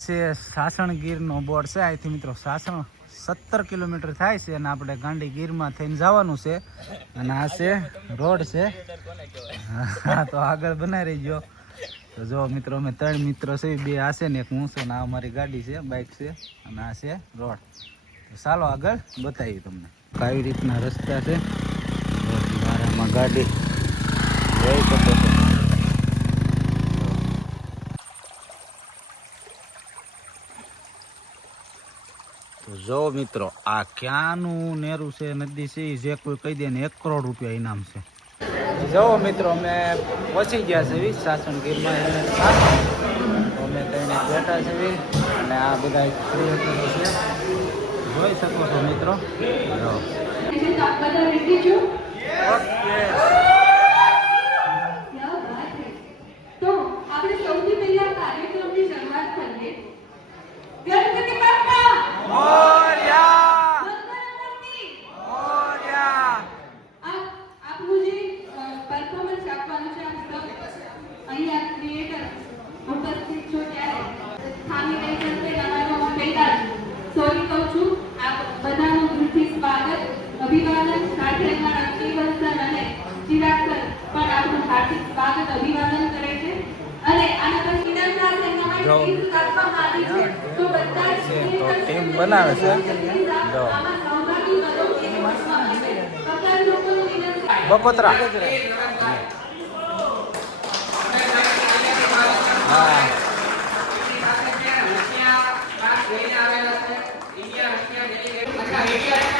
છે સાસણ ગીરનો બોર્ડ છે. અહીંથી મિત્રો સાસણ સત્તર કિલોમીટર થાય છે અને આપણે ગાંડી ગીરમાં થઈને જવાનું છે. અને આ છે રોડ છે. હા, તો આગળ બનાવી રહી ગયો તો જો મિત્રો, અમે ત્રણ મિત્રો છે, બે આ છે ને એક હું છું ને આ અમારી ગાડી છે બાઇક છે અને આ છે રોડ. તો ચાલો આગળ બતાવીએ તમને. કઈ રીતના રસ્તા છે. મારામાં ગાડી જોઈ શકો છો તો જો મિત્રો, આ ક્યાંનું નેરું છે, નદી છે જે કોઈ કહી દે ને એક કરોડ રૂપિયા ઇનામ છે. જો મિત્રો, અમે પહોંચી ગયા છે સાસણ ગીરમાં અમે તેને બેઠા છે અને આ બધા જોઈ શકો છો મિત્રો જો ઓકે તો આપણે સૌથી પહેલા કાર્યક્રમની શરૂઆત કરીએ ગણપતિ બાપ્પા મોર્યા મંગળમૂર્તિ મોર્યા આ આપણું જે પરફોર્મન્સ આપવાનું છે આપ સૌ અહીંયા ક્રિએટર ઉપસ્થિત છો ત્યારે સ્થાનિક એજન્ટે રમાડવામાં પહેલા સોરી કહું છું આપ બધાનું દિલથી સ્વાગત અભિવાદન સાથે અમારા અકીબલ સર અને ચિરાગ સર પણ આપનું હાર્દિક સ્વાગત અભિવાદન કરે છે. અને આના પછી સાથે અમારી ટીમ આપવામાં આવી છે. તો બધા તો ટીમ બનાવે છે. જો. બપોતરા. હા. માટે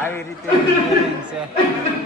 આવી રીતે છે.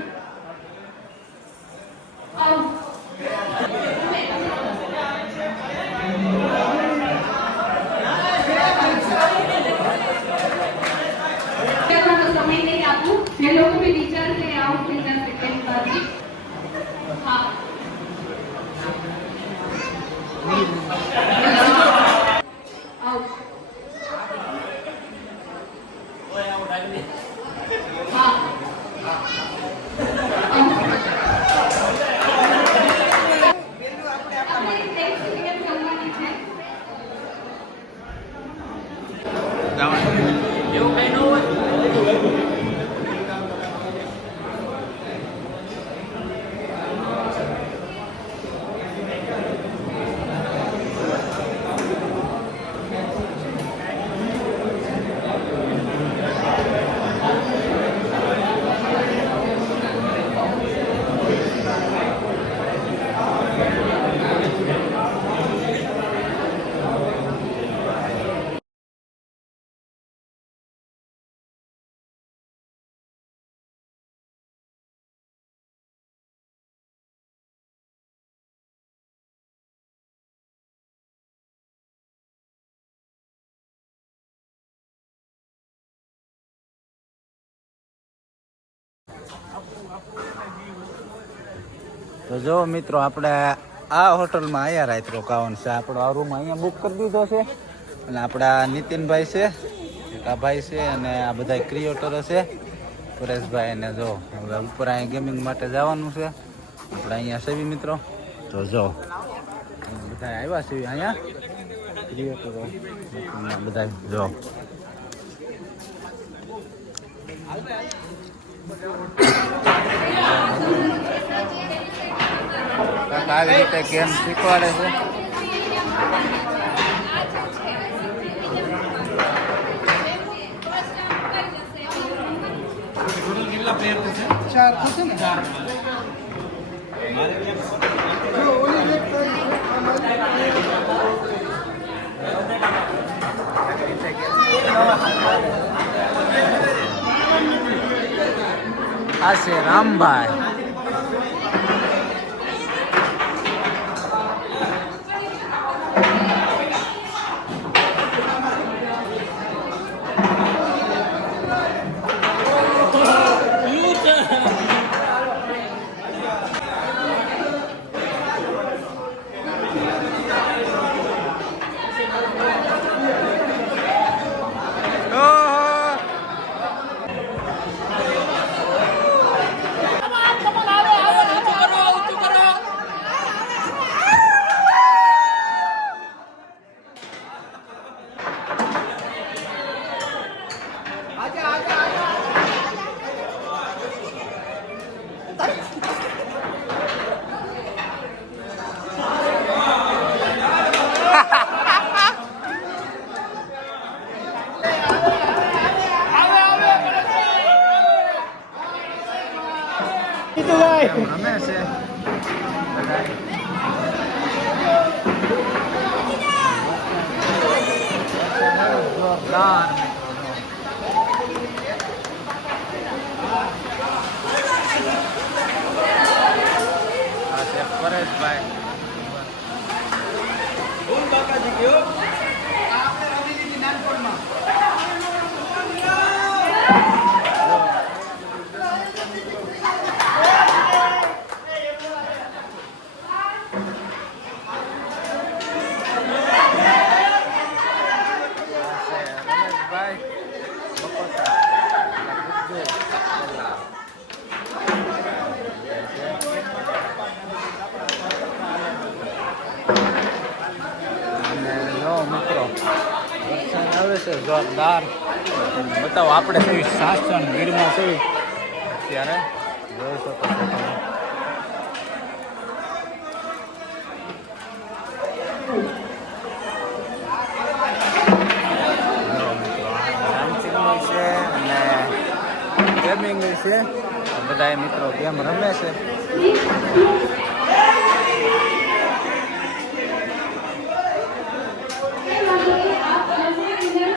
然后 anh 度 તો જો મિત્રો, આપણે આ હોટલમાં અહીંયા રાત રોકાવાનું છે. આપણો આ રૂમ અહીંયા બુક કરી દીધો છે. અને આપણા નીતિનભાઈ છે એક ભાઈ છે, અને આ બધા ક્રિએટરો છે. પરેશભાઈ અને જો, હવે ઉપર અહીંયા ગેમિંગ માટે જવાનું છે. આપણે અહીંયા છે મિત્રો. તો જો, બધા આવ્યા છે અહીંયા. ક્રિએટરો બધા જો. આવી રીતે ગેમ શીખવાડે છે. નવા આ છે રામભાઈ. કેમ રમે છે પરેશભાઈ રમેશભાઈ બકોતા અને જો મિત્રો વરસાદ આવે છે જોરદાર. બતાવો, આપણે કઈ સાસણ ગીરમાં છે અત્યારે જોઈ શકો છો તમે. ગેમિંગ છે. બધા મિત્રો ગેમ રમે છે.